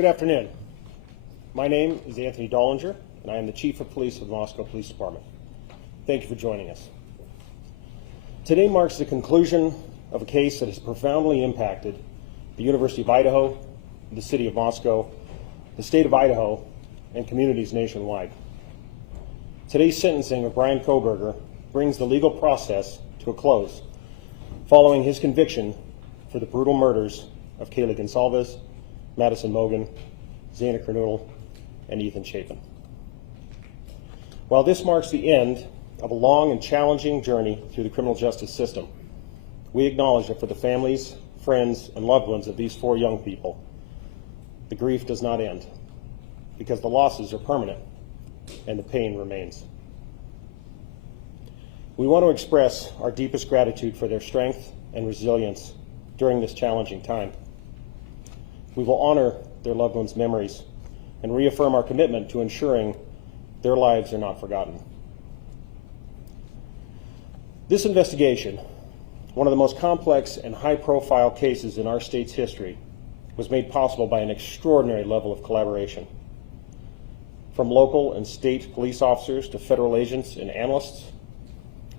Good afternoon. My name is Anthony Dollinger, and I am the Chief of Police of the Moscow Police Department. Thank you for joining us. Today marks the conclusion of a case that has profoundly impacted the University of Idaho, the City of Moscow, the State of Idaho, and communities nationwide. Today's sentencing of Bryan Kohberger brings the legal process to a close following his conviction for the brutal murders of Kayla Gonsalves, Madison Mogan, Zana Kernodle, and Ethan Chapin. While this marks the end of a long and challenging journey through the criminal justice system, we acknowledge that for the families, friends, and loved ones of these four young people, the grief does not end, because the losses are permanent and the pain remains. We want to express our deepest gratitude for their strength and resilience during this challenging time. We will honor their loved ones' memories and reaffirm our commitment to ensuring their lives are not forgotten. This investigation, one of the most complex and high-profile cases in our state's history, was made possible by an extraordinary level of collaboration. From local and state police officers to federal agents and analysts,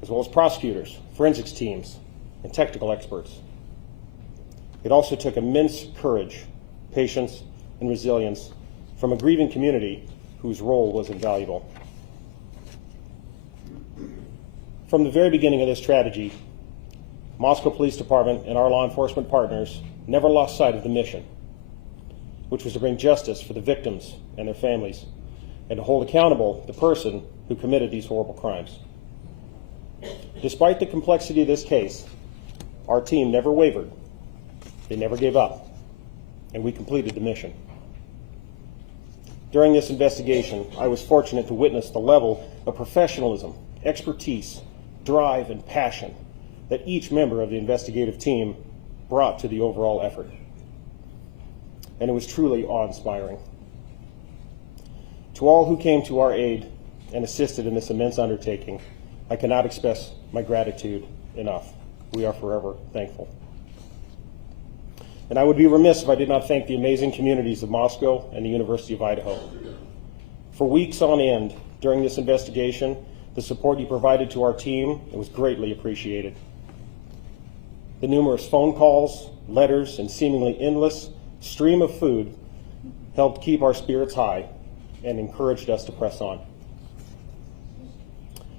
as well as prosecutors, forensics teams, and technical experts. It also took immense courage, patience, and resilience from a grieving community whose role was invaluable. From the very beginning of this tragedy, Moscow Police Department and our law enforcement partners never lost sight of the mission, which was to bring justice for the victims and their families, and to hold accountable the person who committed these horrible crimes. Despite the complexity of this case, our team never wavered. They never gave up, and we completed the mission. During this investigation, I was fortunate to witness the level of professionalism, expertise, drive, and passion that each member of the investigative team brought to the overall effort. And it was truly awe-inspiring. To all who came to our aid and assisted in this immense undertaking, I cannot express my gratitude enough. We are forever thankful. And I would be remiss if I did not thank the amazing communities of Moscow and the University of Idaho. For weeks on end during this investigation, the support you provided to our team was greatly appreciated. The numerous phone calls, letters, and seemingly endless stream of food helped keep our spirits high and encouraged us to press on.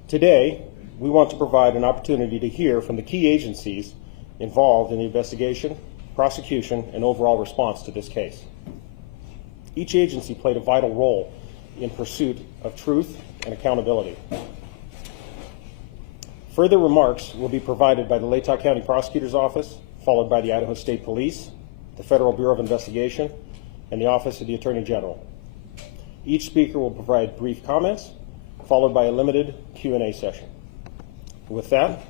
Today, we want to provide an opportunity to hear from the key agencies involved in the investigation, prosecution, and overall response to this case. Each agency played a vital role in pursuit of truth and accountability. Further remarks will be provided by the Latah County Prosecutor's Office, followed by the Idaho State Police, the Federal Bureau of Investigation, and the Office of the Attorney General. Each speaker will provide brief comments, followed by a limited Q&A session. With that,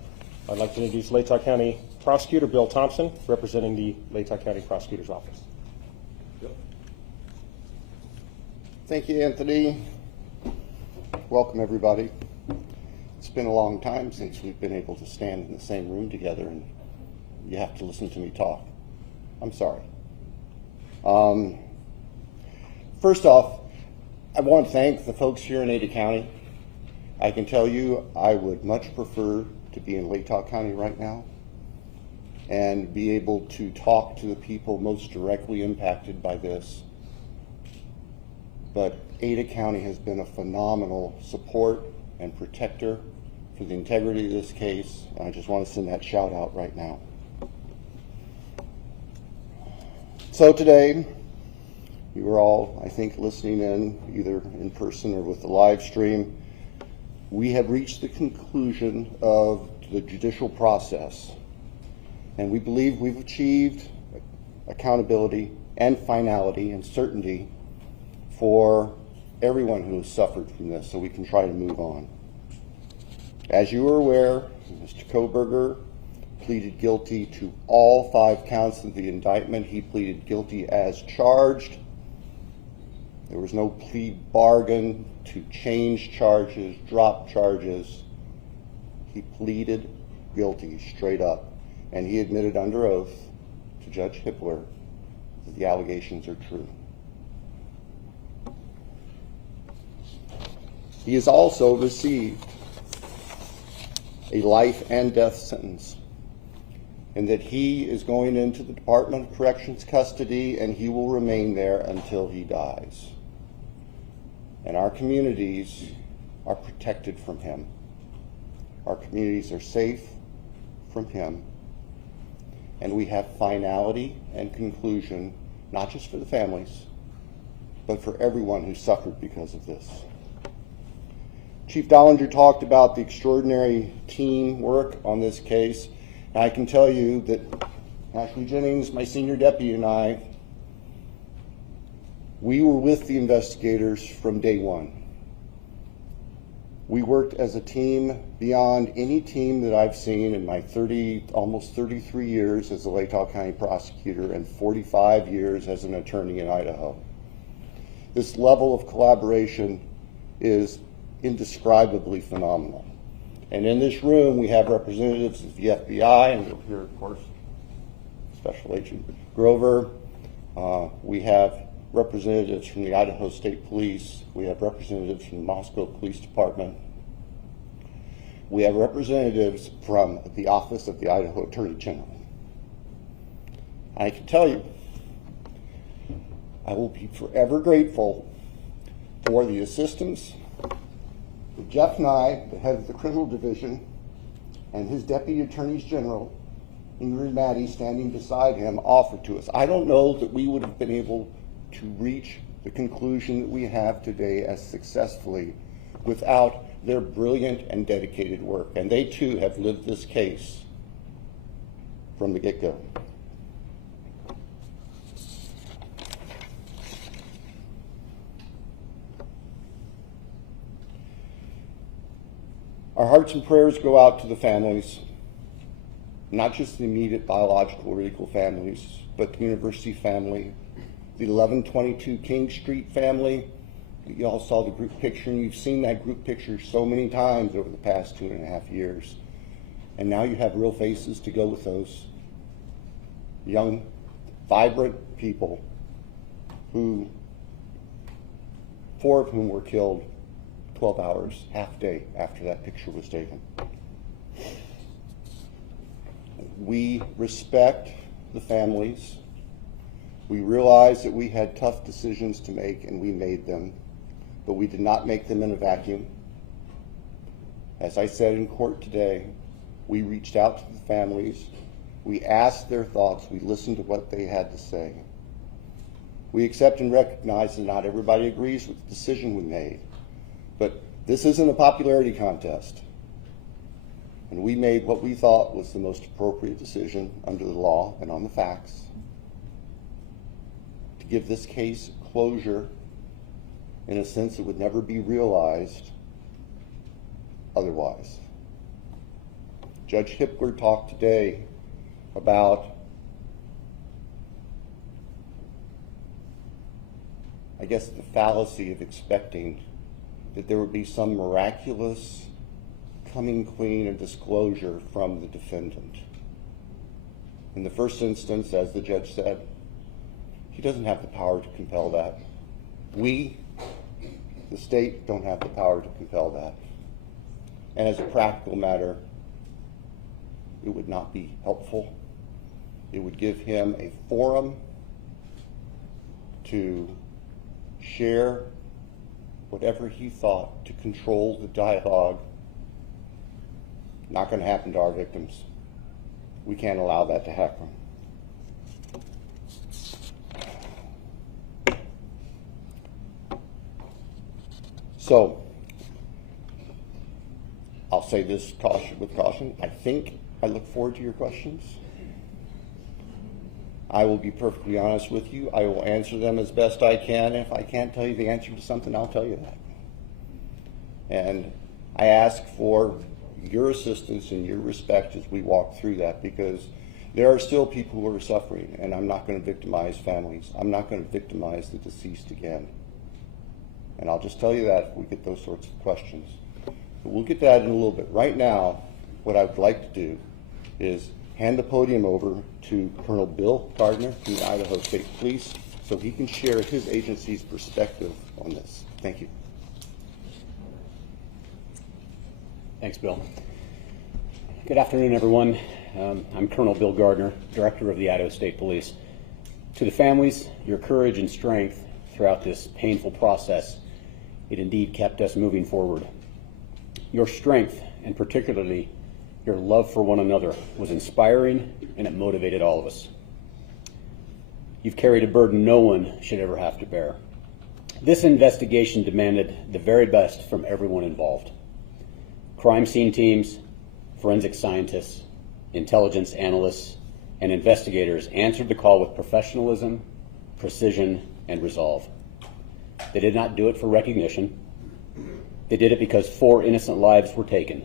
I'd like to introduce Latah County Prosecutor Bill Thompson, representing the Latah County Prosecutor's Office. Bill. Thank you, Anthony. Welcome, everybody. It's been a long time since we've been able to stand in the same room together, and you have to listen to me talk. I'm sorry. First off, I want to thank the folks here in Ada County. I can tell you I would much prefer to be in Latah County right now and be able to talk to the people most directly impacted by this. But Ada County has been a phenomenal support and protector for the integrity of this case. I just want to send that shout out right now. So today, you are all, I think, listening in either in person or with the live stream. We have reached the conclusion of the judicial process, and we believe we've achieved accountability and finality and certainty for everyone who has suffered from this, so we can try to move on. As you are aware, Mr. Kohberger pleaded guilty to all 5 counts of the indictment. He pleaded guilty as charged. There was no plea bargain to change charges, drop charges. He pleaded guilty straight up, and he admitted under oath to Judge Hippler that the allegations are true. He has also received a life and death sentence, and that he is going into the Department of Corrections custody and he will remain there until he dies. And our communities are protected from him. Our communities are safe from him. And we have finality and conclusion, not just for the families, but for everyone who suffered because of this. Chief Dollinger talked about the extraordinary teamwork on this case. And I can tell you that Ashley Jennings, my senior deputy, and I, we were with the investigators from day one. We worked as a team beyond any team that I've seen in my almost 33 years as a Latah County prosecutor and 45 years as an attorney in Idaho. This level of collaboration is indescribably phenomenal. And in this room, we have representatives of the FBI, and you'll hear, of course, Special Agent Grover. We have representatives from the Idaho State Police. We have representatives from the Moscow Police Department. We have representatives from the Office of the Idaho Attorney General. I can tell you, I will be forever grateful for the assistance that Jeff Nye, the head of the criminal division, and his deputy attorneys general, Ingrid Maddie, standing beside him, offered to us. I don't know that we would have been able to reach the conclusion that we have today as successfully without their brilliant and dedicated work. And they too have lived this case from the get-go. Our hearts and prayers go out to the families, not just the immediate biological or legal families, but the university family, the 1122 King Street family. You all saw the group picture, and you've seen that group picture so many times over the past 2.5 years. And now you have real faces to go with those young, vibrant people who, 4 of whom were killed 12 hours, half day after that picture was taken. We respect the families. We realize that we had tough decisions to make, and we made them, but we did not make them in a vacuum. As I said in court today, we reached out to the families. We asked their thoughts. We listened to what they had to say. We accept and recognize that not everybody agrees with the decision we made, but this isn't a popularity contest. And we made what we thought was the most appropriate decision under the law and on the facts to give this case closure in a sense that would never be realized otherwise. Judge Hipler talked today about, I guess, the fallacy of expecting that there would be some miraculous coming clean and disclosure from the defendant. In the first instance, as the judge said, he doesn't have the power to compel that. We, the state, don't have the power to compel that. And as a practical matter, it would not be helpful. It would give him a forum to share whatever he thought to control the dialogue. Not going to happen to our victims. We can't allow that to happen. So, I'll say this with caution. I look forward to your questions. I will be perfectly honest with you. I will answer them as best I can. If I can't tell you the answer to something, I'll tell you that. And I ask for your assistance and your respect as we walk through that, because there are still people who are suffering, and I'm not going to victimize families. I'm not going to victimize the deceased again. And I'll just tell you that if we get those sorts of questions. But we'll get to that in a little bit. Right now, what I would like to do is hand the podium over to Colonel Bill Gardner from the Idaho State Police so he can share his agency's perspective on this. Thank you. Thanks, Bill. Good afternoon, everyone. I'm Colonel Bill Gardner, Director of the Idaho State Police. To the families, your courage and strength throughout this painful process, it indeed kept us moving forward. Your strength, and particularly your love for one another, was inspiring, and it motivated all of us. You've carried a burden no one should ever have to bear. This investigation demanded the very best from everyone involved. Crime scene teams, forensic scientists, intelligence analysts, and investigators answered the call with professionalism, precision, and resolve. They did not do it for recognition. They did it because 4 innocent lives were taken,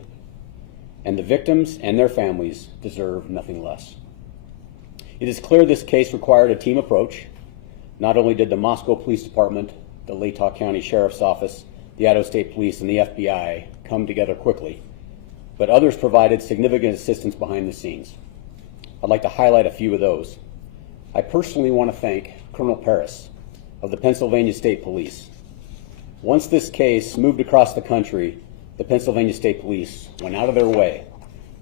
and the victims and their families deserve nothing less. It is clear this case required a team approach. Not only did the Moscow Police Department, the Latah County Sheriff's Office, the Idaho State Police, and the FBI come together quickly, but others provided significant assistance behind the scenes. I'd like to highlight a few of those. I personally want to thank Colonel Paris of the Pennsylvania State Police. Once this case moved across the country, the Pennsylvania State Police went out of their way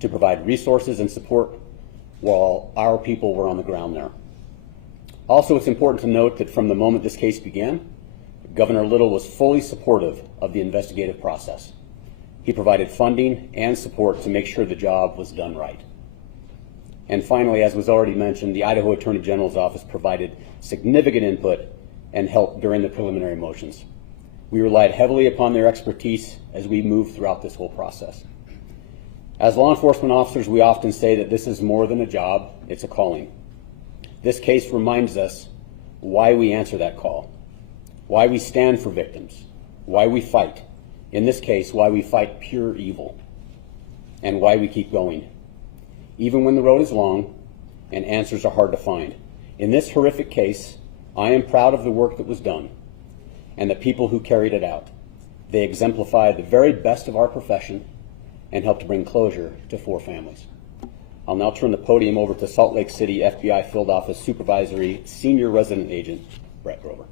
to provide resources and support while our people were on the ground there. Also, it's important to note that from the moment this case began, Governor Little was fully supportive of the investigative process. He provided funding and support to make sure the job was done right. And finally, as was already mentioned, the Idaho Attorney General's office provided significant input and help during the preliminary motions. We relied heavily upon their expertise as we moved throughout this whole process. As law enforcement officers, we often say that this is more than a job, it's a calling. This case reminds us why we answer that call, why we stand for victims, why we fight. In this case, why we fight pure evil, and why we keep going, even when the road is long and answers are hard to find. In this horrific case, I am proud of the work that was done and the people who carried it out. They exemplify the very best of our profession and helped bring closure to 4 families. I'll now turn the podium over to Salt Lake City FBI Field Office Supervisory Senior Resident Agent, Brett Grover.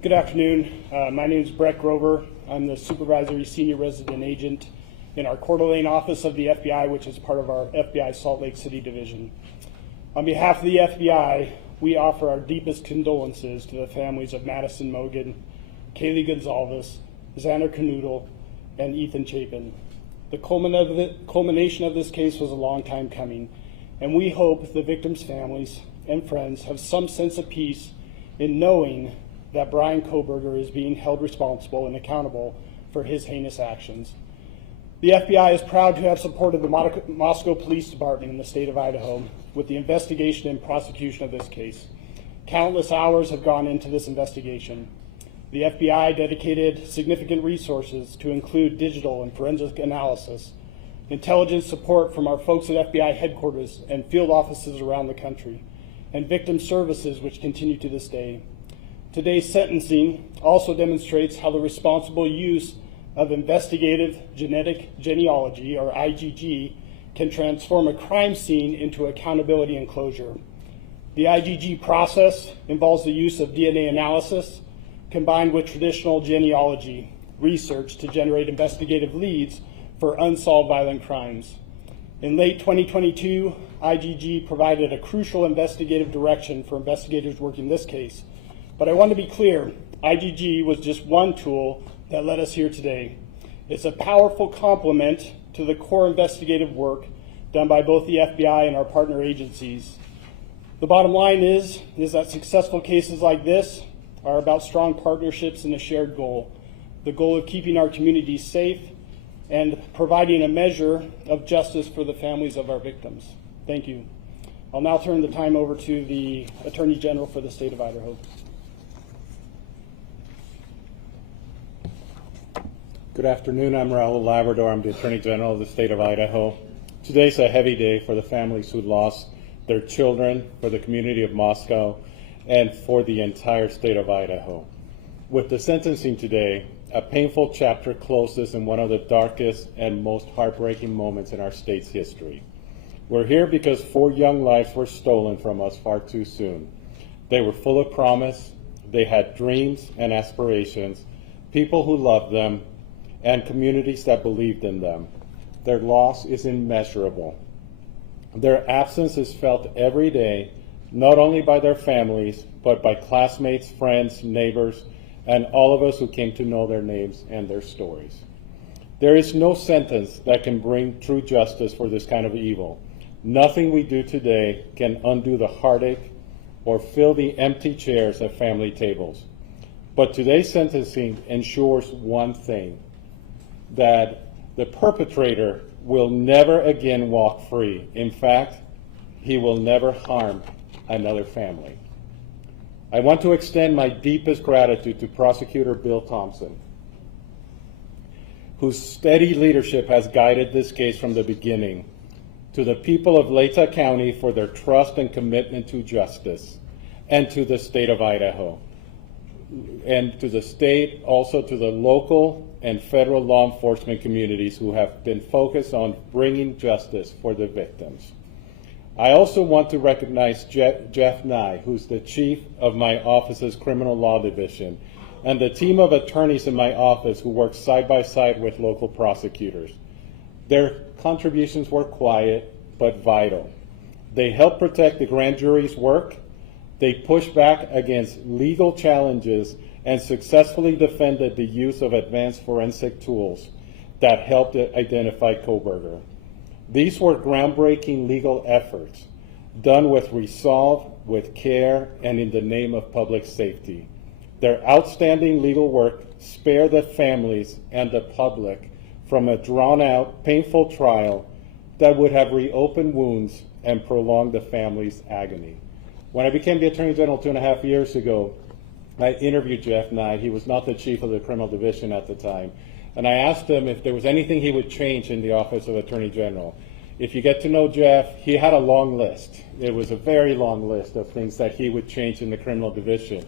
Good afternoon. My name is Brett Grover. I'm the Supervisory Senior Resident Agent in our Coeur d'Alene office of the FBI, which is part of our FBI Salt Lake City Division. On behalf of the FBI, we offer our deepest condolences to the families of Madison Mogan, Kaylee Gonzalez, Xander Canoodle, and Ethan Chapin. The culmination of this case was a long time coming, and we hope the victims' families and friends have some sense of peace in knowing that Bryan Kohberger is being held responsible and accountable for his heinous actions. The FBI is proud to have supported the Moscow Police Department in the state of Idaho with the investigation and prosecution of this case. Countless hours have gone into this investigation. The FBI dedicated significant resources to include digital and forensic analysis, intelligence support from our folks at FBI headquarters and field offices around the country, and victim services which continue to this day. Today's sentencing also demonstrates how the responsible use of investigative genetic genealogy, or IgG, can transform a crime scene into accountability and closure. The IgG process involves the use of DNA analysis combined with traditional genealogy research to generate investigative leads for unsolved violent crimes. In late 2022, IgG provided a crucial investigative direction for investigators working this case. But I want to be clear, IgG was just one tool that led us here today. It's a powerful complement to the core investigative work done by both the FBI and our partner agencies. The bottom line is that successful cases like this are about strong partnerships and a shared goal, the goal of keeping our communities safe and providing a measure of justice for the families of our victims. Thank you. I'll now turn the time over to the Attorney General for the state of Idaho. Good afternoon. I'm Raul Labrador. I'm the Attorney General of the state of Idaho. Today's a heavy day for the families who lost their children, for the community of Moscow, and for the entire state of Idaho. With the sentencing today, a painful chapter closes in one of the darkest and most heartbreaking moments in our state's history. We're here because 4 young lives were stolen from us far too soon. They were full of promise, They had dreams and aspirations, people who loved them, and communities that believed in them. Their loss is immeasurable. Their absence is felt every day, not only by their families, but by classmates, friends, neighbors, and all of us who came to know their names and their stories. There is no sentence that can bring true justice for this kind of evil. Nothing we do today can undo the heartache or fill the empty chairs at family tables. But today's sentencing ensures one thing, that the perpetrator will never again walk free. In fact, he will never harm another family. I want to extend my deepest gratitude to Prosecutor Bill Thompson, whose steady leadership has guided this case from the beginning, to the people of Latah County for their trust and commitment to justice, and to the state of Idaho, and to the state, also to the local and federal law enforcement communities who have been focused on bringing justice for the victims. I also want to recognize Jeff Nye, who's the chief of my office's criminal law division, and the team of attorneys in my office who work side by side with local prosecutors. Their contributions were quiet but vital. They helped protect the grand jury's work. They pushed back against legal challenges and successfully defended the use of advanced forensic tools that helped identify Kohberger. These were groundbreaking legal efforts done with resolve, with care, and in the name of public safety. Their outstanding legal work spared the families and the public from a drawn-out, painful trial that would have reopened wounds and prolonged the family's agony. When I became the Attorney General 2.5 years ago, I interviewed Jeff Nye. He was not the chief of the criminal division at the time. And I asked him if there was anything he would change in the Office of Attorney General. If you get to know Jeff, he had a long list. It was a very long list of things that he would change in the criminal division.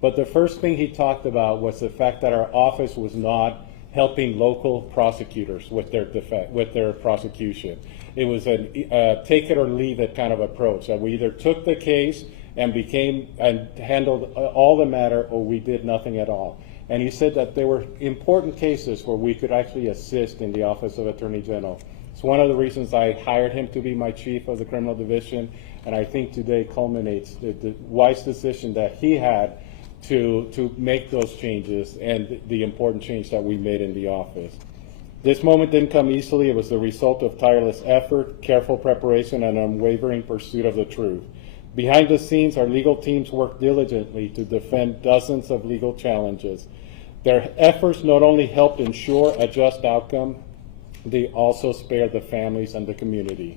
But the first thing he talked about was the fact that our office was not helping local prosecutors with their prosecution. It was a take it or leave it kind of approach, that we either took the case and handled all the matter, or we did nothing at all. And he said that there were important cases where we could actually assist in the Office of Attorney General. It's one of the reasons I hired him to be my chief of the criminal division, and I think today culminates the wise decision that he had to make those changes and the important change that we made in the office. This moment didn't come easily. It was the result of tireless effort, careful preparation, and unwavering pursuit of the truth. Behind the scenes, our legal teams worked diligently to defend dozens of legal challenges. Their efforts not only helped ensure a just outcome, they also spared the families and the community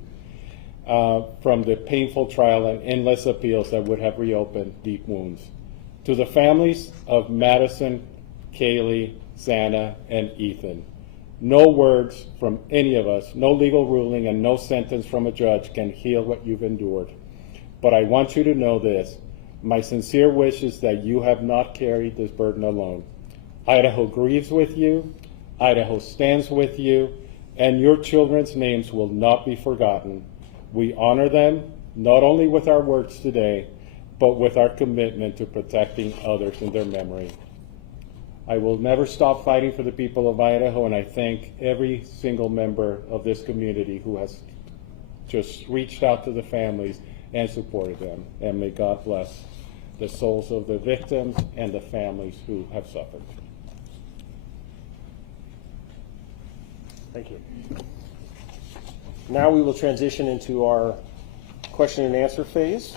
from the painful trial and endless appeals that would have reopened deep wounds. To the families of Madison, Kaylee, Xana, and Ethan, no words from any of us, no legal ruling, and no sentence from a judge can heal what you've endured. But I want you to know this. My sincere wish is that you have not carried this burden alone. Idaho grieves with you, Idaho stands with you, and your children's names will not be forgotten. We honor them, not only with our words today, but with our commitment to protecting others in their memory. I will never stop fighting for the people of Idaho, and I thank every single member of this community who has just reached out to the families and supported them. And may God bless the souls of the victims and the families who have suffered. Thank you. Now we will transition into our question and answer phase.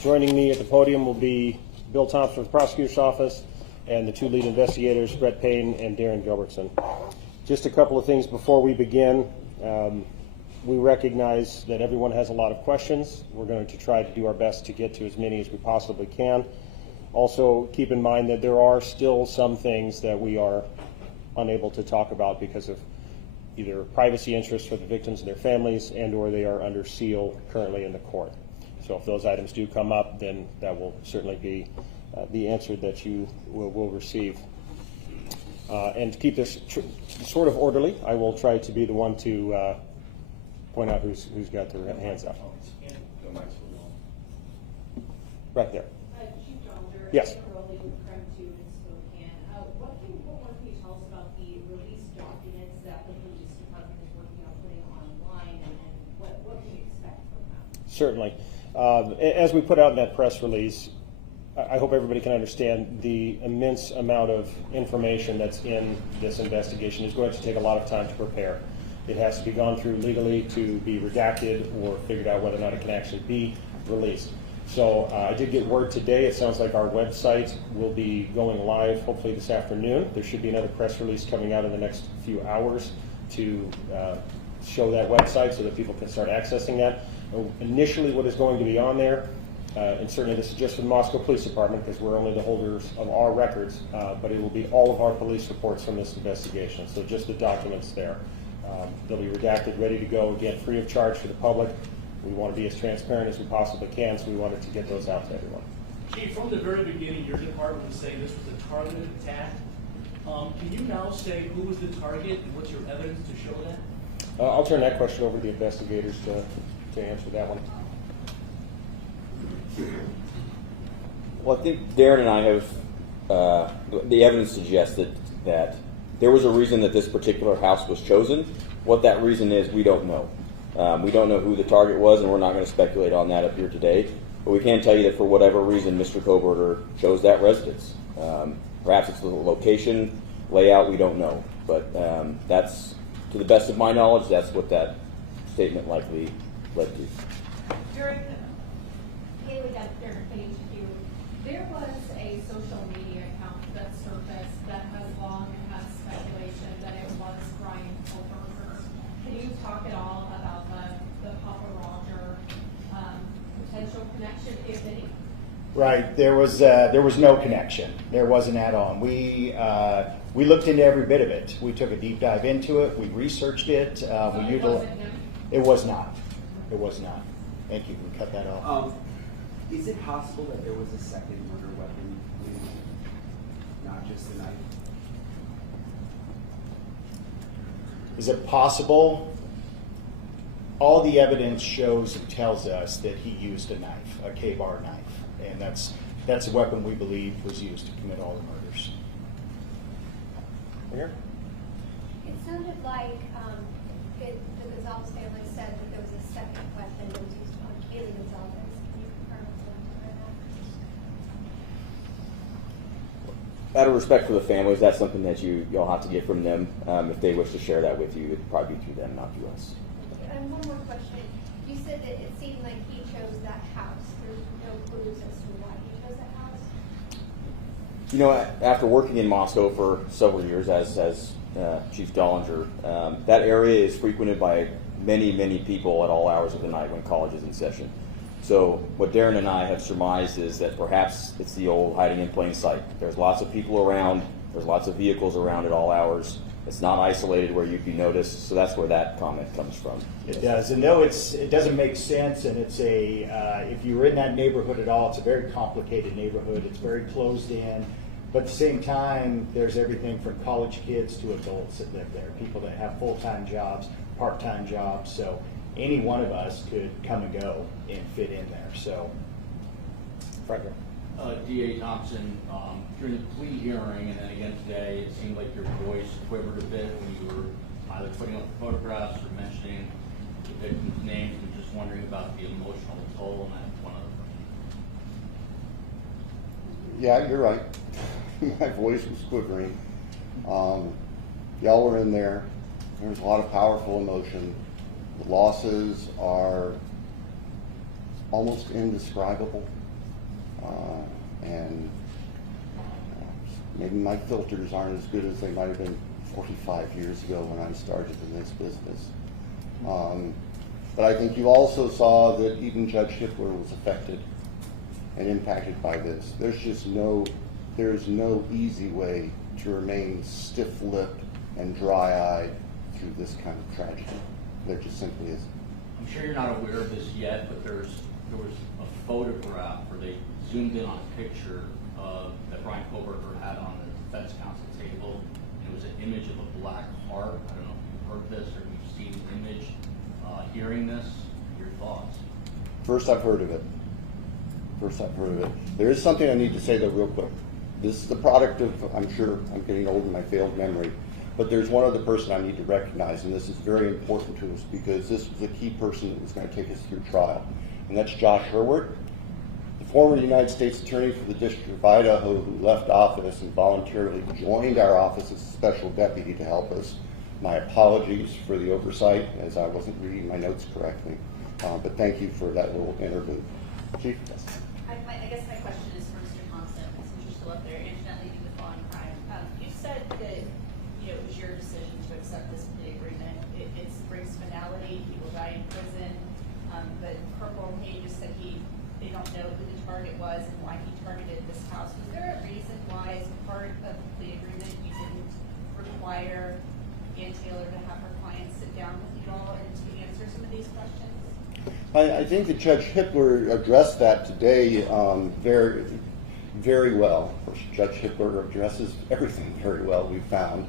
Joining me at the podium will be Bill Thompson from the prosecutor's office and the two lead investigators, Brett Payne and Darren Gilbertson. Just a couple of things before we begin. We recognize that everyone has a lot of questions. We're going to try to do our best to get to as many as we possibly can. Also, keep in mind that there are still some things that we are unable to talk about because of either privacy interests for the victims and their families, and or they are under seal currently in the court. So if those items do come up, then that will certainly be the answer that you will receive. And to keep this sort of orderly, I will try to be the one to point out who's got their hands up. Right there. Chief Dollinger, Yes. What more can you tell us about the release documents that the police department is working on putting online, and what can you expect from that? Certainly. As we put out in that press release, I hope everybody can understand the immense amount of information that's in this investigation is going to take a lot of time to prepare. It has to be gone through legally to be redacted or figured out whether or not it can actually be released. So I did get word today. It sounds like our website will be going live hopefully this afternoon. There should be another press release coming out in the next few hours to show that website so that people can start accessing that. Initially, what is going to be on there, and certainly this is just for the Moscow Police Department because we're only the holders of our records, but it will be all of our police reports from this investigation. So just the documents there. They'll be redacted, ready to go, again, free of charge for the public. We want to be as transparent as we possibly can, so we wanted to get those out to everyone. Chief, from the very beginning, your department was saying this was a targeted attack. Can you now say who was the target and what's your evidence to show that? I'll turn that question over to the investigators to answer that one. Well, I think Darren and I have, the evidence suggests that there was a reason that this particular house was chosen. What that reason is, we don't know. We don't know who the target was, and we're not going to speculate on that up here today. But we can tell you that for whatever reason, Mr. Kohberger chose that residence. Perhaps it's the location, layout, we don't know. But that's, to the best of my knowledge, that's what that statement likely led to. During Haley got their page view, there was a social media account that surfaced that has long had speculation that it was Bryan Kohberger. Can you talk at all about the Papa Roger potential connection, if any? Right, there was no connection. There wasn't at all. We looked into every bit of it. We took a deep dive into it. We researched it. So it wasn't him? It was not. It was not. Thank you. We cut that off. Is it possible that there was a second murder weapon, not just the knife? Is it possible? All the evidence shows and tells us that he used a knife, a K-bar knife, and that's a weapon we believe was used to commit all the murders. Here. It sounded like the Gonzalez family said that there was a second weapon that was used on Kaylee Gonzalez. Can you confirm that? Out of respect for the families, that's something that you'll have to get from them. If they wish to share that with you, it'd probably be through them, not through us. And one more question. You said that it seemed like he chose that house. There's no clues as to why he chose that house? You know, after working in Moscow for several years as Chief Dollinger, that area is frequented by many, many people at all hours of the night when college is in session. So what Darren and I have surmised is that perhaps it's the old hiding in plain sight. There's lots of people around. There's lots of vehicles around at all hours. It's not isolated where you'd be noticed. So that's where that comment comes from. It does, and no, it doesn't make sense, and it's if you're in that neighborhood at all, it's a very complicated neighborhood. It's very closed in, but at the same time, there's everything from college kids to adults that live there, people that have full-time jobs, part-time jobs, so any one of us could come and go and fit in there, so. Frederick. D.A. Thompson, during the plea hearing and then again today, it seemed like your voice quivered a bit when you were either putting up photographs or mentioning the victims' names. I'm just wondering about the emotional toll on that one other question. Yeah, you're right. My voice was quivering. Y'all were in there. There was a lot of powerful emotion. The losses are almost indescribable. And maybe my filters aren't as good as they might have been 45 years ago when I started in this business. But I think you also saw that even Judge Hippler was affected and impacted by this. There's no easy way to remain stiff-lipped and dry-eyed through this kind of tragedy. There just simply isn't. I'm sure you're not aware of this yet, but there was a photograph where they zoomed in on a picture that Bryan Kohberger had on the defense counsel table. And it was an image of a black heart. I don't know if you've heard this or you've seen the image. Hearing this, your thoughts? First, I've heard of it. first I've heard of it. There is something I need to say though real quick. This is the product of, I'm sure I'm getting old in my failed memory, but there's one other person I need to recognize, and this is very important to us because this was a key person that was going to take us through trial, and that's Josh Hurwitz, the former United States Attorney for the District of Idaho who left office and voluntarily joined our office as a special deputy to help us. My apologies for the oversight as I wasn't reading my notes correctly, but thank you for that little interlude. Chief? Yes. I guess my question is for Mr. Thompson, since you're still up there, incidentally due to falling crime. You said that it was your decision to accept this plea agreement. It brings finality. He will die in prison. But Corporal Hayes just said they don't know who the target was and why he targeted this house. Was there a reason why, as part of the plea agreement, you didn't require Ann Taylor to have her client sit down with you all and to answer some of these questions? I think that Judge Hippler addressed that today very, very well. Of course, Judge Hippler addresses everything very well, we've found.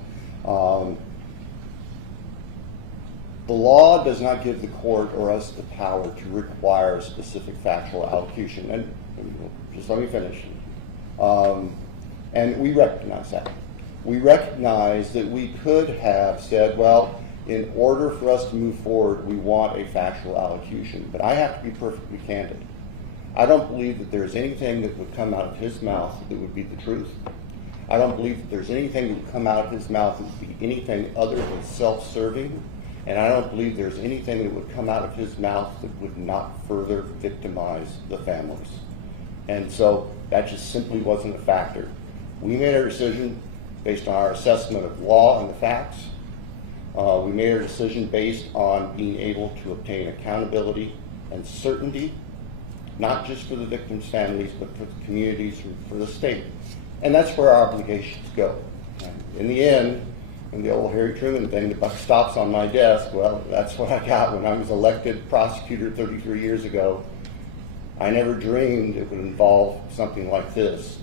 The law does not give the court or us the power to require a specific factual allocution. And just let me finish. And we recognize that. We recognize that we could have said, well, in order for us to move forward, we want a factual allocution. But I have to be perfectly candid. I don't believe that there's anything that would come out of his mouth that would be the truth. I don't believe that there's anything that would come out of his mouth that would be anything other than self-serving. And I don't believe there's anything that would come out of his mouth that would not further victimize the families. And so that just simply wasn't a factor. We made our decision based on our assessment of law and the facts. We made our decision based on being able to obtain accountability and certainty, not just for the victims' families, but for the communities and for the state. And that's where our obligations go. In the end, when the old Harry Truman thing, the buck stops on my desk, well, that's what I got when I was elected prosecutor 33 years ago. I never dreamed it would involve something like this.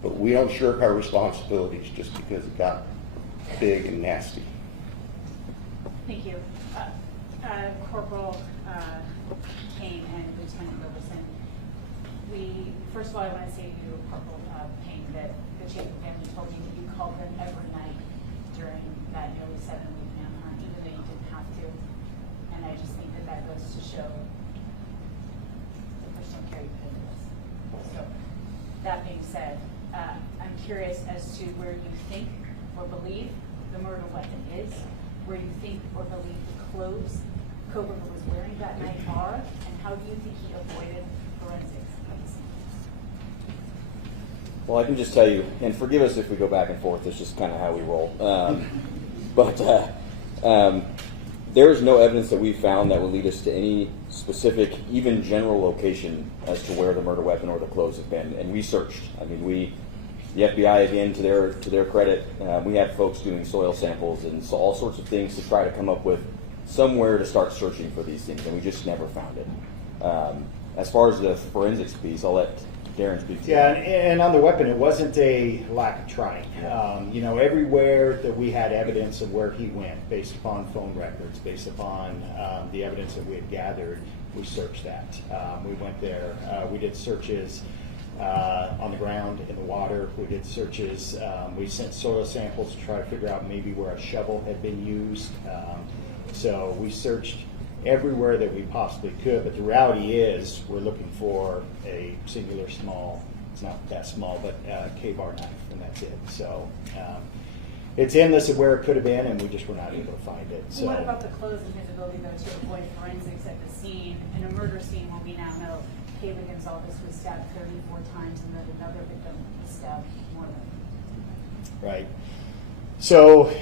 But we don't shirk our responsibilities just because it got big and nasty. Thank you. Corporal Payne and Lieutenant Roberson, first of all, I want to say to you, Corporal Payne, that the chief of family told me that you called them every night during that nearly 7-week manhunt, even though you didn't have to. And I just think that goes to show the personal care you put into this. So, that being said, I'm curious as to where you think or believe the murder weapon is, where you think or believe the clothes Kohberger was wearing that night are, and how do you think he avoided forensics at the scene? Well, I can just tell you, and forgive us if we go back and forth, it's just kind of how we roll. But there is no evidence that we found that would lead us to any specific, even general location as to where the murder weapon or the clothes have been. And we searched. I mean, the FBI, again, to their credit, we had folks doing soil samples and so all sorts of things to try to come up with somewhere to start searching for these things, and we just never found it. As far as the forensics piece, I'll let Darren speak to Yeah, that. and on the weapon, it wasn't a lack of trying. Everywhere that we had evidence of where he went, based upon phone records, based upon the evidence that we had gathered, we searched that. We went there. We did searches on the ground, in the water. We did searches. We sent soil samples to try to figure out maybe where a shovel had been used. So we searched everywhere that we possibly could, but the reality is we're looking for a singular small, it's not that small, but K-bar knife, and that's it. So it's endless of where it could have been, and we just were not able to find it. So What about the clothes and his ability, though, to avoid forensics at the scene, in a murder scene where we now know Kayla Gonzalez was stabbed 34 times and then another victim was stabbed more than. Right. So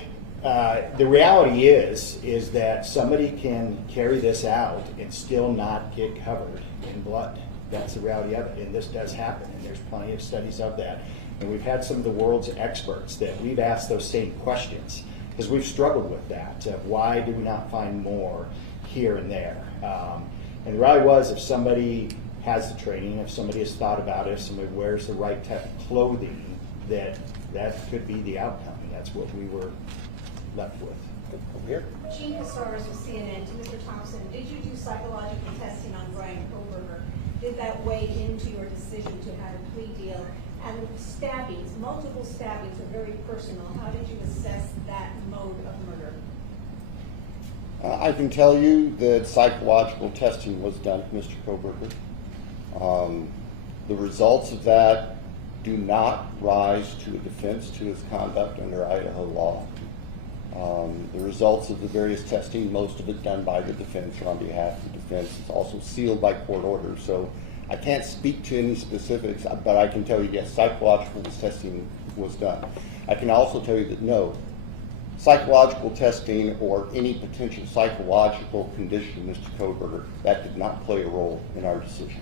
the reality is that somebody can carry this out and still not get covered in blood. That's the reality of it, and this does happen, and there's plenty of studies of that. And we've had some of the world's experts that we've asked those same questions because we've struggled with that. Why do we not find more here and there? And the reality was, if somebody has the training, if somebody has thought about it, if somebody wears the right type of clothing, that could be the outcome. And that's what we were left with. Over here. Gene Casarez with CNN. To Mr. Thompson, did you do psychological testing on Bryan Kohberger? did that weigh into your decision to have a plea deal? And stabbings, multiple stabbings are very personal. How did you assess that mode of murder? I can tell you that psychological testing was done to Mr. Kohberger. The results of that do not rise to a defense to his conduct under Idaho law. The results of the various testing, most of it done by the defense or on behalf of the defense, is also sealed by court order. So I can't speak to any specifics, but I can tell you, yes, psychological testing was done. I can also tell you that no, psychological testing or any potential psychological condition of Mr. Kohberger, that did not play a role in our decision.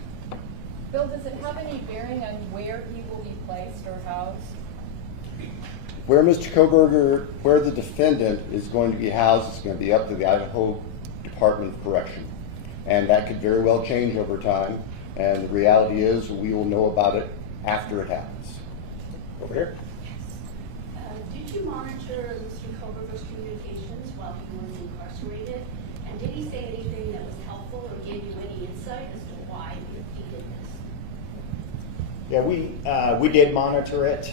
Bill, does it have any bearing on where he will be placed or housed? Where Mr. Kohberger, where the defendant is going to be housed is going to be up to the Idaho Department of Correction. And that could very well change over time. And the reality is we will know about it after it happens. Over here. Did you monitor Mr. Kohberger's communications while he was incarcerated? And did he say anything that was helpful or gave you any insight as to why he did this? Yeah, we did monitor it,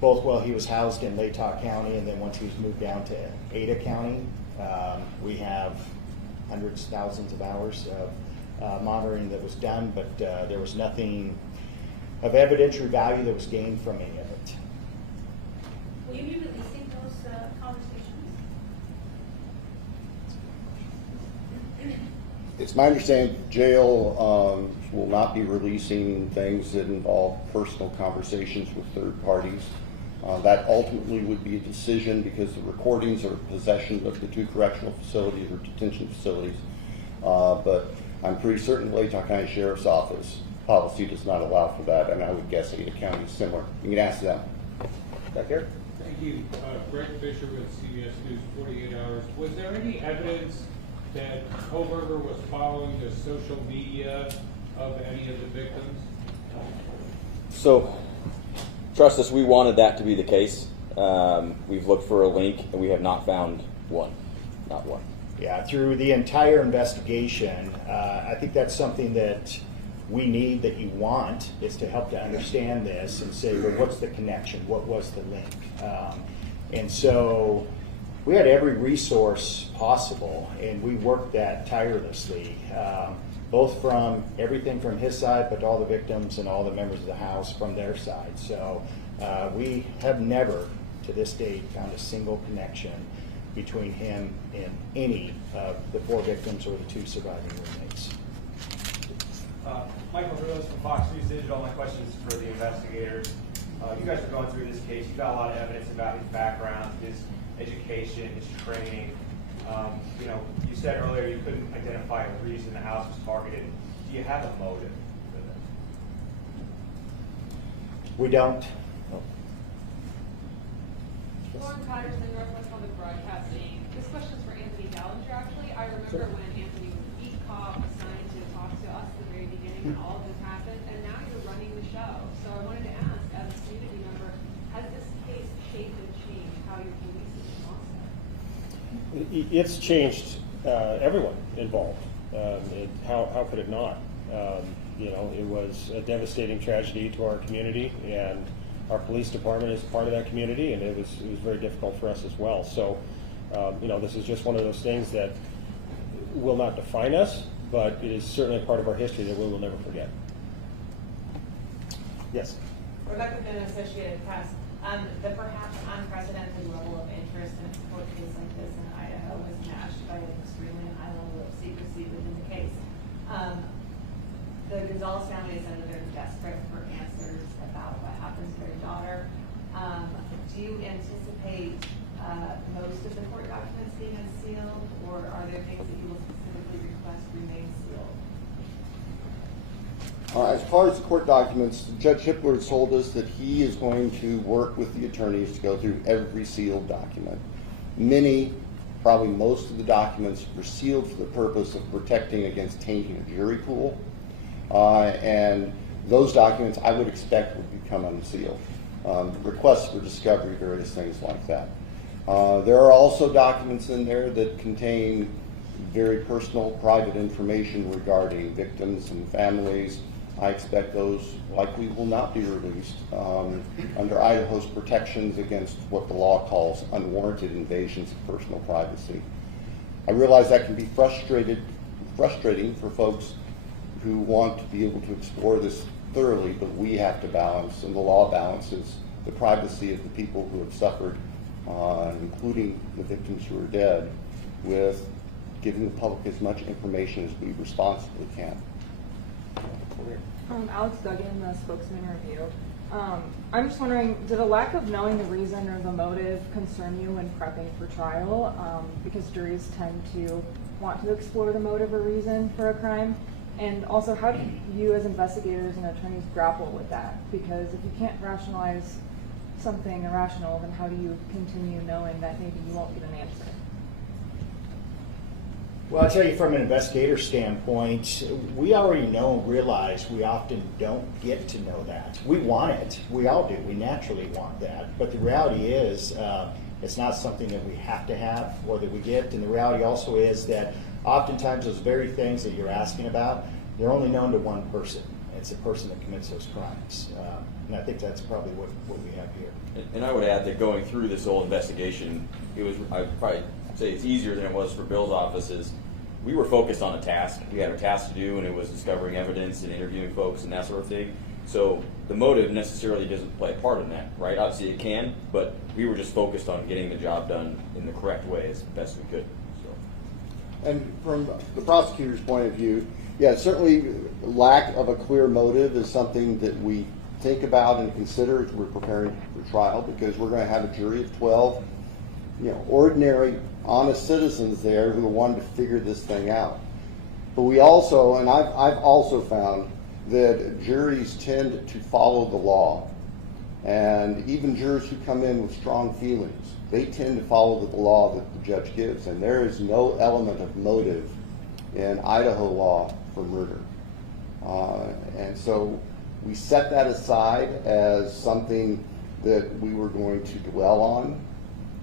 both while he was housed in Latah County and then once he was moved down to Ada County. We have hundreds, thousands of hours of monitoring that was done, but there was nothing of evidentiary value that was gained from any of it. Will you be releasing those conversations? It's my understanding jail will not be releasing things that involve personal conversations with third parties. That ultimately would be a decision because the recordings are possession of the two correctional facilities or detention facilities. But I'm pretty certain Latah County Sheriff's Office policy does not allow for that, and I would guess Ada County is similar. You can ask them. Back here. Thank you. Greg Fisher with CBS News 48 Hours. Was there any evidence that Kohberger was following the social media of any of the victims? So, trust us, we wanted that to be the case. We've looked for a link, and we have not found one. Not one. Yeah, through the entire investigation, I think that's something that we need, that you want, is to help to understand this and say, well, what's the connection? What was the link? And so we had every resource possible, and we worked that tirelessly, both from everything from his side, but all the victims and all the members of the House from their side. So we have never, to this date, found a single connection between him and any of the 4 victims or the 2 surviving roommates. Michael Ruiz from Fox News Digital. My question is for the investigators. You guys are going through this case. You've got a lot of evidence about his background, his education, his training. You said earlier you couldn't identify a reason the house was targeted. Do you have a motive for this? We don't. Lauren Patterson, Northwest Public Broadcasting. This question is for Anthony Dallinger, actually. I remember when Anthony was a beat cop assigned to talk to us at the very beginning when all of this happened, and now you're running the show. So I wanted to ask, as a community member, has this case shaped and changed how you're policing in Moscow? It's changed everyone involved. How could it not? It was a devastating tragedy to our community, and our police department is part of that community, and it was very difficult for us as well. So, this is just one of those things that will not define us, but it is certainly part of our history that we will never forget. Yes. Rebecca Finn, Associated Press. The perhaps unprecedented level of interest in a court case like this in Idaho was matched by an extremely high level of secrecy within the case. The Gonzalez family is under their desperate for answers about what happened to their daughter. Do you anticipate most of the court documents being unsealed, or are there things that you will specifically request remain sealed? As far as the court documents, Judge Hippler has told us that he is going to work with the attorneys to go through every sealed document. Many, probably most of the documents were sealed for the purpose of protecting against tainting a jury pool. And those documents I would expect would become unsealed. Requests for discovery, various things like that. There are also documents in there that contain very personal, private information regarding victims and families. I expect those likely will not be released under Idaho's protections against what the law calls unwarranted invasions of personal privacy. I realize that can be frustrating for folks who want to be able to explore this thoroughly, but we have to balance, and the law balances, the privacy of the people who have suffered, including the victims who are dead, with giving the public as much information as we responsibly can. Alex Duggan, the spokesman review. I'm just wondering, did a lack of knowing the reason or the motive concern you when prepping for trial? Because juries tend to want to explore the motive or reason for a crime. And also, how do you as investigators and attorneys grapple with that? Because if you can't rationalize something irrational, then how do you continue knowing that maybe you won't get an answer? Well, I'll tell you from an investigator standpoint, we already know and realize we often don't get to know that. We want it. We all do. We naturally want that. But the reality is it's not something that we have to have or that we get. And the reality also is that oftentimes those very things that you're asking about, they're only known to one person. It's the person that commits those crimes. And I think that's probably what we have here. And I would add that going through this whole investigation, I'd probably say it's easier than it was for Bill's offices. We were focused on a task. We had a task to do, and it was discovering evidence and interviewing folks and that sort of thing. So the motive necessarily doesn't play a part in that, right? Obviously it can, but we were just focused on getting the job done in the correct way as best we could. So. And from the prosecutor's point of view, yeah, certainly lack of a clear motive is something that we think about and consider as we're preparing for trial, because we're going to have a jury of 12, ordinary, honest citizens there who wanted to figure this thing out. But we also, and I've also found that juries tend to follow the law, and even jurors who come in with strong feelings, they tend to follow the law that the judge gives, and there is no element of motive in Idaho law for murder. And so we set that aside as something that we were going to dwell on,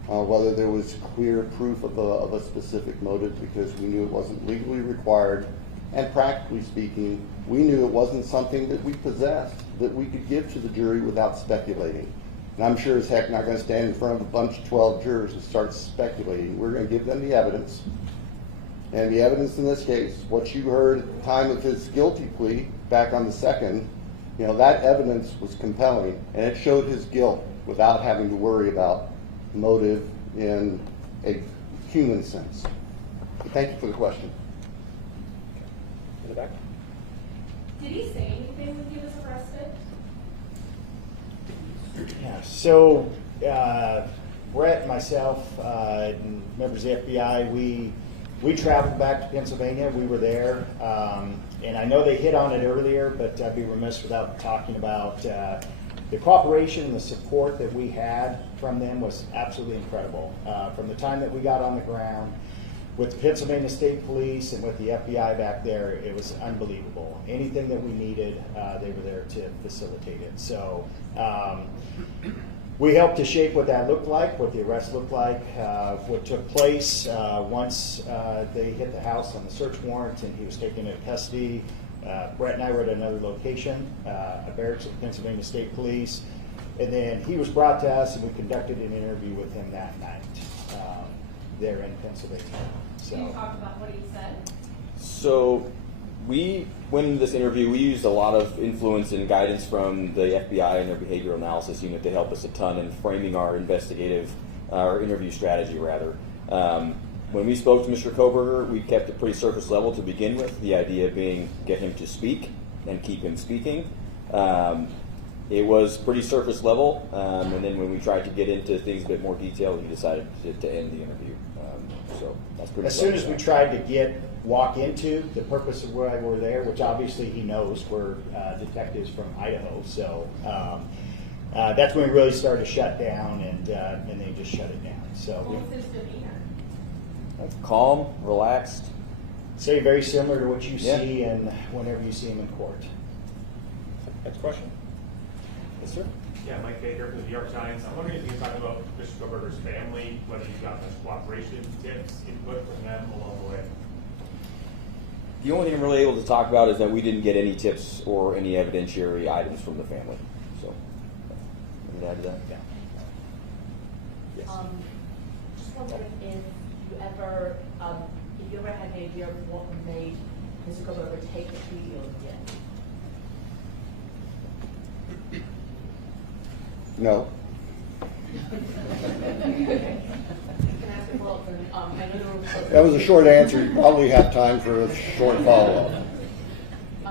whether there was clear proof of a specific motive, because we knew it wasn't legally required, and practically speaking, we knew it wasn't something that we possessed, that we could give to the jury without speculating. And I'm sure as heck not going to stand in front of a bunch of 12 jurors and start speculating. We're going to give them the evidence. And the evidence in this case, what you heard at the time of his guilty plea back on the 2nd, that evidence was compelling, and it showed his guilt without having to worry about motive in a human sense. Thank you for the question. In the back. Did he say anything when he was arrested? Yeah, so Brett, myself, and members of the FBI, we traveled back to Pennsylvania. We were there, and I know they hit on it earlier, but I'd be remiss without talking about the cooperation and the support that we had from them was absolutely incredible. From the time that we got on the ground with the Pennsylvania State Police and with the FBI back there, it was unbelievable. Anything that we needed, they were there to facilitate it. So we helped to shape what that looked like, what the arrest looked like, what took place once they hit the house on the search warrant and he was taken into custody. Brett and I were at another location, a barracks of Pennsylvania State Police, and then he was brought to us and we conducted an interview with him that night there in Pennsylvania. So. Can you talk about what he said? So we went into this interview, we used a lot of influence and guidance from the FBI and their behavioral analysis unit to help us a ton in framing our investigative, or interview strategy rather. When we spoke to Mr. Kohberger, we kept it pretty surface level to begin with, the idea being get him to speak and keep him speaking. It was pretty surface level, and then when we tried to get into things a bit more detailed, he decided to end the interview. So that's pretty. As soon as we tried to walk into the purpose of why we're there, which obviously he knows, we're detectives from Idaho, so that's when we really started to shut down, and they just shut it down. So. What was his demeanor? Calm, relaxed. Say very similar to what you see and whenever you see him in court. Next question. Yes, sir. Yeah, Mike Baker from the New York Times. I'm wondering if you can talk about Mr. Kohberger's family, whether you've got much cooperation, tips, input from them along the way. The only thing I'm really able to talk about is that we didn't get any tips or any evidentiary items from the family. So, anything to add to that? Yeah. Yes. Just wondering if you ever had an idea of what made Mr. Kohberger take the plea deal again? No. That was a short answer. You probably have time for a short follow-up. Can I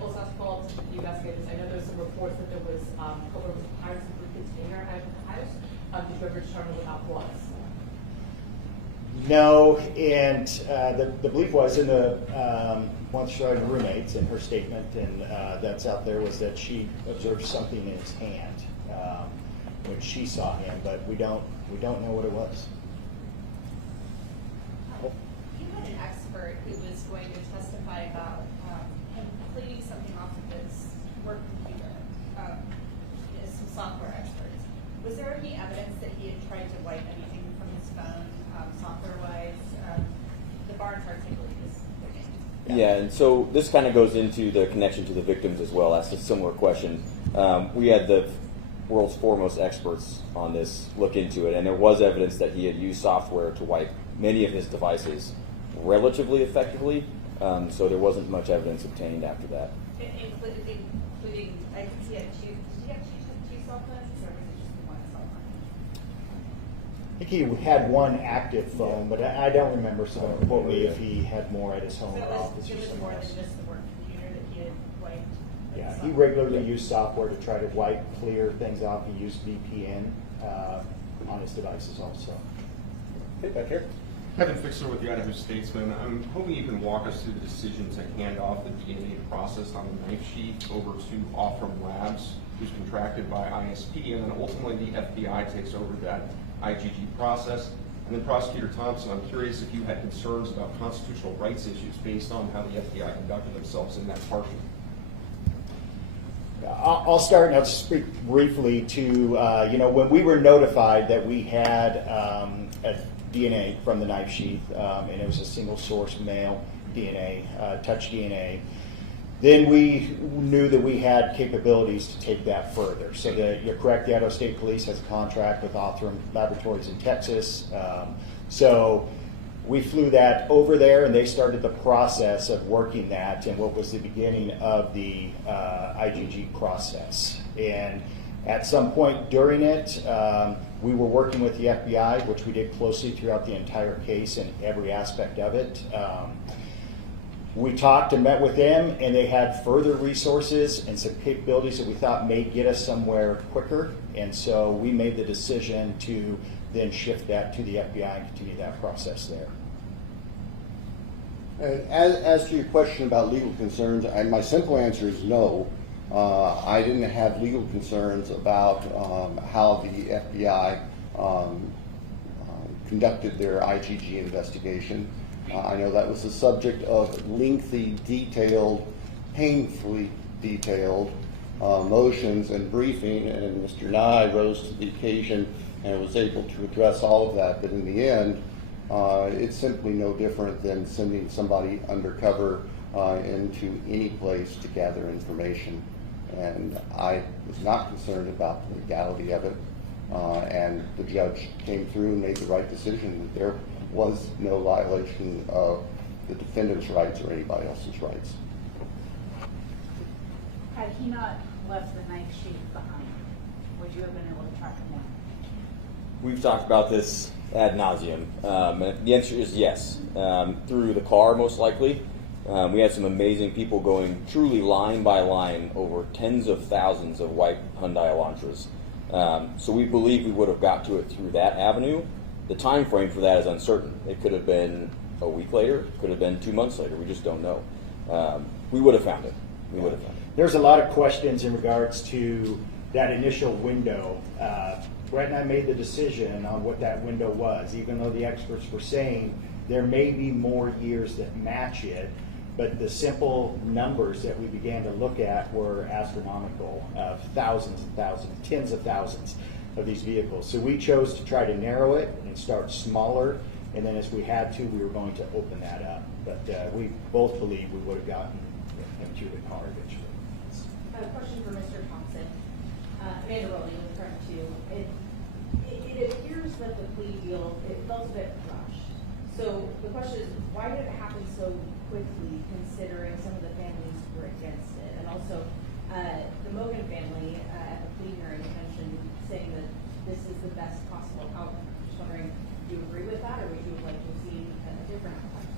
also ask follow-up to the investigators? I know there's some reports that there was Kohberger was hired as a container at the house. Did you ever determine what that was? No, and the belief was in the one of the roommates in her statement, and that's out there, was that she observed something in his hand when she saw him, but we don't know what it was. You had an expert who was going to testify about him cleaning something off of his work computer, some software experts. Was there any evidence that he had tried to wipe anything from his phone, software-wise? The bar chart typically is looking. Yeah, and so this kind of goes into the connection to the victims as well. That's a similar question. We had the world's foremost experts on this look into it, and there was evidence that he had used software to wipe many of his devices relatively effectively, so there wasn't much evidence obtained after that. Including I can see did he have two cell phones, or was it just one cell phone? I think he had one active phone, but I don't remember, so don't quote me if he had more at his home So office or it was more somewhere than else. just the work computer that he had wiped? Yeah, he regularly used software to try to wipe, clear things off. He used VPN on his devices also. Hey, back here. Kevin Fixler with the Idaho Statesman. I'm hoping you can walk us through the decision to hand off the DNA process on the knife sheet over to Offram Labs, who's contracted by ISP, and then ultimately the FBI takes over that IgG process. And then Prosecutor Thompson, I'm curious if you had concerns about constitutional rights issues based on how the FBI conducted themselves in that portion. I'll start and I'll speak briefly to, when we were notified that we had a DNA from the knife sheath, and it was a single source male DNA, touch DNA, then we knew that we had capabilities to take that further. So that you're correct, the Idaho State Police has a contract with Offram Laboratories in Texas. So we flew that over there, and they started the process of working that in what was the beginning of the IgG process. And at some point during it, we were working with the FBI, which we did closely throughout the entire case and every aspect of it. We talked and met with them, and they had further resources and some capabilities that we thought may get us somewhere quicker. And so we made the decision to then shift that to the FBI and continue that process there. And as to your question about legal concerns, my simple answer is no. I didn't have legal concerns about how the FBI conducted their IgG investigation. I know that was the subject of lengthy, detailed, painfully detailed motions and briefing, and Mr. Nye rose to the occasion and was able to address all of that. But in the end, it's simply no different than sending somebody undercover into any place to gather information. And I was not concerned about the legality of it. And the judge came through and made the right decision that there was no violation of the defendant's rights or anybody else's rights. Had he not left the knife sheath behind, would you have been able to track him down? We've talked about this ad nauseum. And the answer is yes. Through the car, most likely. We had some amazing people going truly line by line over tens of thousands of white Hyundai Elantras. So we believe we would have got to it through that avenue. The time frame for that is uncertain. It could have been a week later, it could have been 2 months later. We just don't know. We would have found it. We would have found it. There's a lot of questions in regards to that initial window. Brett and I made the decision on what that window was, even though the experts were saying there may be more years that match it, but the simple numbers that we began to look at were astronomical, of thousands and thousands, tens of thousands of these vehicles. So we chose to try to narrow it and start smaller And then as we had to, we were going to open that up. But we both believe we would have gotten him to the car eventually. A question for Mr. Thompson. Amanda Rowley with Current 2. It appears that the plea deal, it felt a bit rushed. So the question is, why did it happen so quickly, considering some of the families were against it? And also, the Mogan family at the plea hearing mentioned saying that this is the best possible outcome. Just wondering, do you agree with that, or would you like to see a different outcome?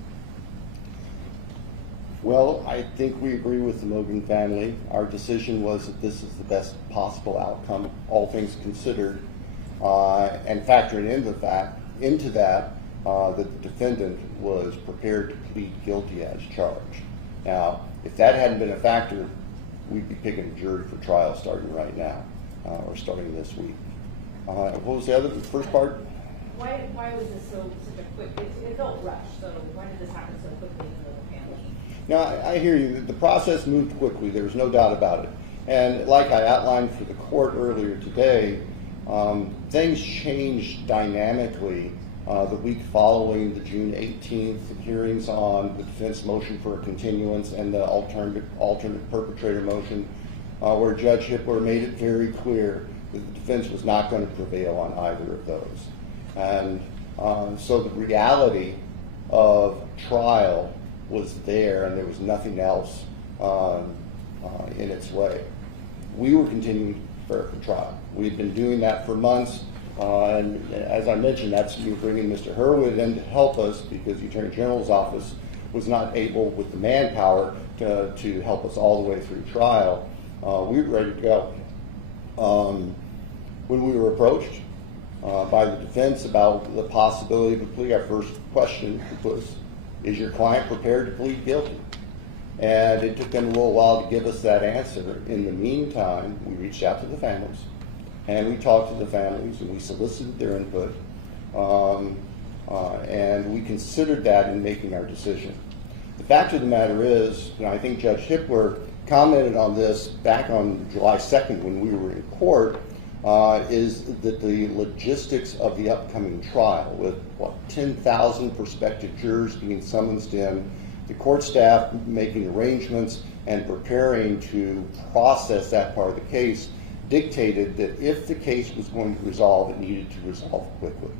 Well, I think we agree with the Mogan family. Our decision was that this is the best possible outcome, all things considered, and factoring into that, that the defendant was prepared to plead guilty as charged. Now, if that hadn't been a factor, we'd be picking a jury for trial starting right now, or starting this week. What was the first part? Why was this such a quick? It felt rushed. So why did this happen so quickly for the family? Now, I hear you. The process moved quickly. There's no doubt about it. And like I outlined for the court earlier today, things changed dynamically the week following the June 18th hearings on the defense motion for a continuance and the alternate perpetrator motion, where Judge Hippler made it very clear that the defense was not going to prevail on either of those. And so the reality of trial was there, and there was nothing else in its way. We were continuing to prepare for trial. We had been doing that for months, and as I mentioned, that's me bringing Mr. Hurwood in to help us because the Attorney General's office was not able, with the manpower, to help us all the way through trial. We were ready to go. When we were approached by the defense about the possibility of a plea, our first question was, is your client prepared to plead guilty? And it took them a little while to give us that answer. In the meantime, we reached out to the families, and we talked to the families, and we solicited their input, and we considered that in making our decision. The fact of the matter is, and I think Judge Hippler commented on this back on July 2nd when we were in court, is that the logistics of the upcoming trial, with 10,000 prospective jurors being summoned in, the court staff making arrangements and preparing to process that part of the case, dictated that if the case was going to resolve, it needed to resolve quickly.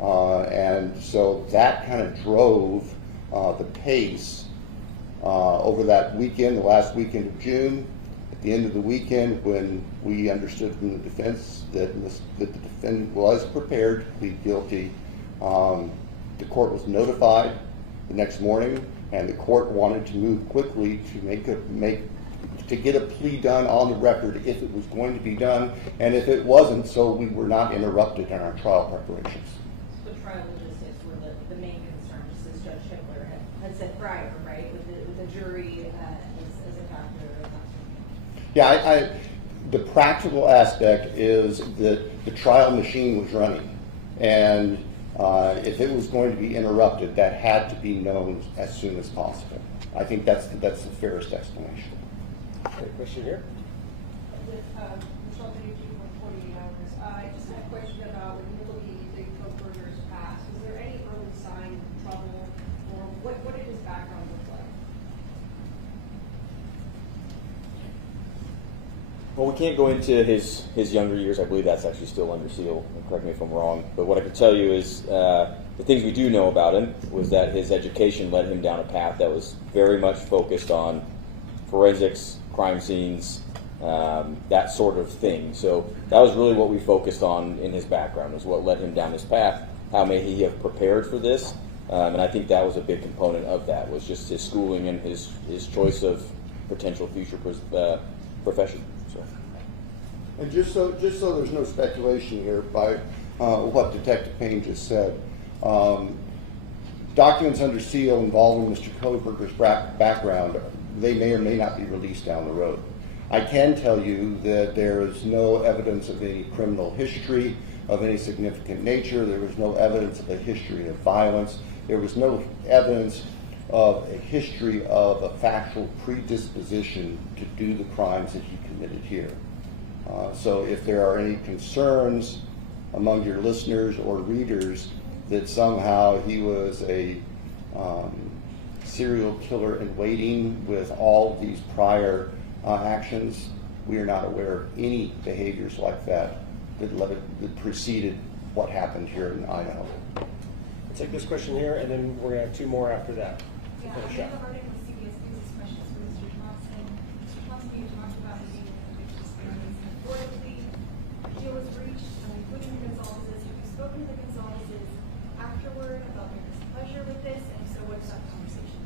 And so that kind of drove the pace over that weekend, the last weekend of June. At the end of the weekend, when we understood from the defense that the defendant was prepared to plead guilty, the court was notified the next morning, and the court wanted to move quickly to get a plea done on the record if it was going to be done, and if it wasn't, so we were not interrupted in our trial preparations. The trial logistics were the main concern, just as Judge Hippler had said prior, right, with the jury as a factor. Yeah, the practical aspect is that the trial machine was running, and if it was going to be interrupted, that had to be known as soon as possible. I think that's the fairest explanation. Okay, question here. With Michelle Benucci for 48 Hours, I just had a question about when you're looking at the Kohberger's past. Was there any early sign of trouble, or what did his background look like? Well, we can't go into his younger years. I believe that's actually still under seal. Correct me if I'm wrong. But what I can tell you is the things we do know about him was that his education led him down a path that was very much focused on forensics, crime scenes, that sort of thing. So that was really what we focused on in his background, is what led him down this path. How may he have prepared for this? And I think that was a big component of that, was just his schooling and his choice of potential future profession. So. And just so there's no speculation here by what Detective Payne just said, documents under seal involving Mr. Kohberger's background, they may or may not be released down the road. I can tell you that there is no evidence of any criminal history of any significant nature. There was no evidence of a history of violence. There was no evidence of a history of a factual predisposition to do the crimes that he committed here. So if there are any concerns among your listeners or readers that somehow he was a serial killer in waiting with all these prior actions. We are not aware of any behaviors like that that preceded what happened here in Idaho. I'll take this question here, and then we're going to have two more after that. Yeah, Finish I up. have a running with CBS News' questions for Mr. Thompson. Mr. Thompson, you talked about being in a victim experience before the plea deal was reached, including the Gonzalez's. Have you spoken to the Gonzalez's afterward about their displeasure with this? And so what's that conversation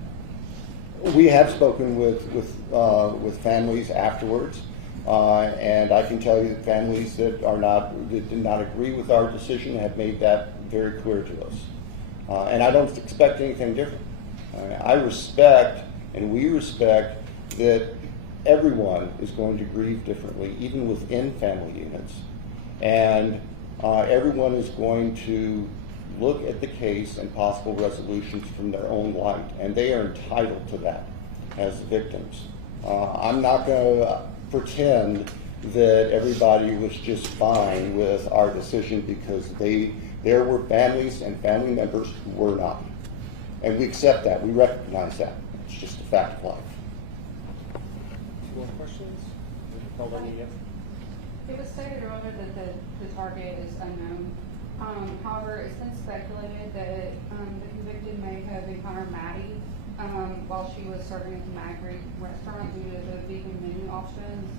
about? We have spoken with families afterwards, and I can tell you that families that did not agree with our decision have made that very clear to us. And I don't expect anything different. I respect, and we respect, that everyone is going to grieve differently, even within family units. And everyone is going to look at the case and possible resolutions from their own light, and they are entitled to that as victims. I'm not going to pretend that everybody was just fine with our decision, because there were families and family members who were not. And we accept that. We recognize that. It's just a fact of life. Two more questions? Called on you yet? It was stated earlier that the target is unknown. However, it's been speculated that the convicted may have encountered Maddie while she was serving at the Magritte restaurant due to the vegan menu options.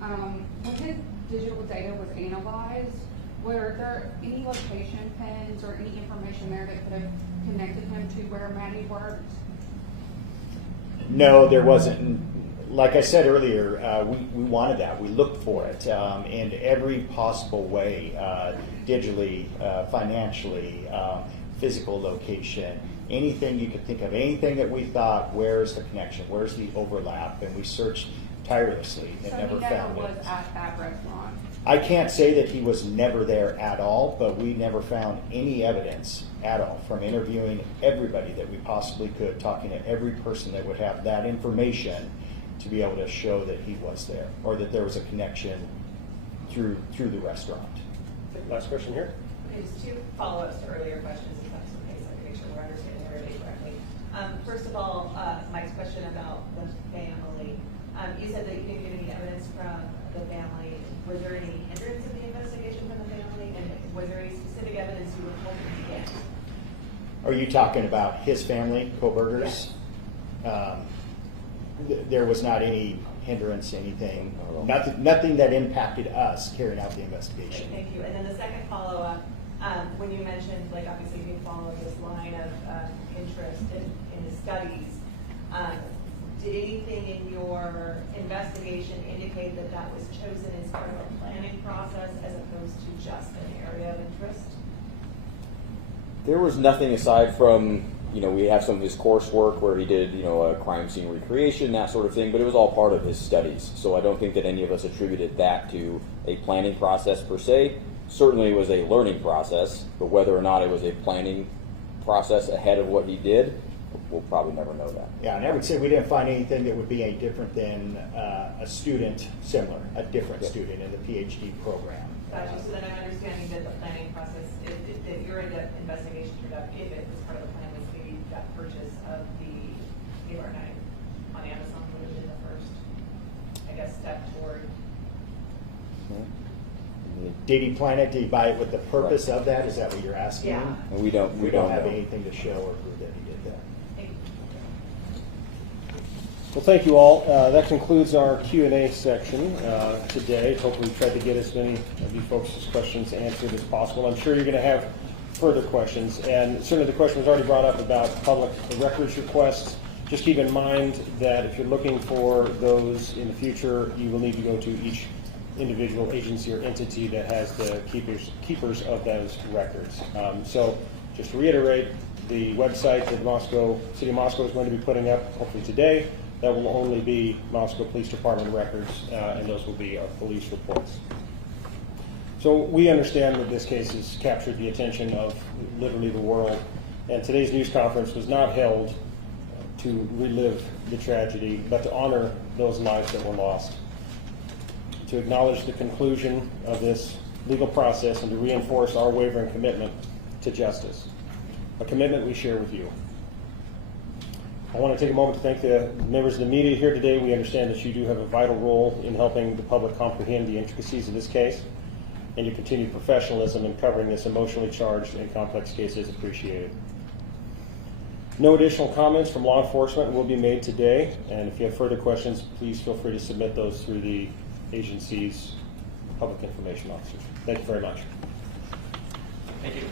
When his digital data was analyzed, were there any location pins or any information there that could have connected him to where Maddie worked? No, there wasn't. Like I said earlier, we wanted that. We looked for it in every possible way, digitally, financially, physical location, anything you could think of, anything that we thought, where's the connection, where's the overlap, and we searched tirelessly and never found it. So he never was at that restaurant? I can't say that he was never there at all, but we never found any evidence at all from interviewing everybody that we possibly could, talking to every person that would have that information to be able to show that he was there, or that there was a connection through the restaurant. Okay, last question here. Okay, just two follow-ups to earlier questions, if that's okay, so I can make sure we're understanding everybody correctly. First of all, Mike's question about the family. You said that you didn't get any evidence from the family. Was there any hindrance in the investigation from the family? And was there any specific evidence you were hoping to get? Are you talking about his family, Kohberger's? Yes. There was not any hindrance, anything, nothing that impacted us carrying out the investigation. Okay, thank you. And then the second follow-up, when you mentioned, like, obviously you follow this line of interest in the studies, did anything in your investigation indicate that that was chosen as part of a planning process as opposed to just an area of interest? There was nothing aside from, we have some of his coursework where he did, a crime scene recreation, that sort of thing, but it was all part of his studies. So I don't think that any of us attributed that to a planning process per se. Certainly it was a learning process, but whether or not it was a planning process ahead of what he did, we'll probably never know that. Yeah, and I would say we didn't find anything that would be any different than a student similar, a different student in the PhD program. Gotcha. So then I'm understanding that the planning process, if your investigation turned out, if it was part of the plan, was maybe that purchase of the AR-9 on Amazon would have been the first, I guess, step toward. Did he plan it? Did he buy it with the purpose of that? Is that what you're asking? Yeah. And we don't have know. anything to show or prove that he did that. Well, thank you all. That concludes our Q&A section today. Hopefully we tried to get as many of you folks' questions answered as possible. I'm sure you're going to have further questions, and certainly the question was already brought up about public records requests. Just keep in mind that if you're looking for those in the future, you will need to go to each individual agency or entity that has the keepers of those records. So just to reiterate, the website that City of Moscow is going to be putting up, hopefully today, that will only be Moscow Police Department records, and those will be our police reports. So we understand that this case has captured the attention of literally the world, and today's news conference was not held to relive the tragedy, but to honor those lives that were lost, to acknowledge the conclusion of this legal process, and to reinforce our wavering commitment to justice. a commitment we share with you. I want to take a moment to thank the members of the media here today. We understand that you do have a vital role in helping the public comprehend the intricacies of this case, and your continued professionalism in covering this emotionally charged and complex case is appreciated. No additional comments from law enforcement will be made today, and if you have further questions, please feel free to submit those through the agency's public information officers. Thank you very much. Thank you.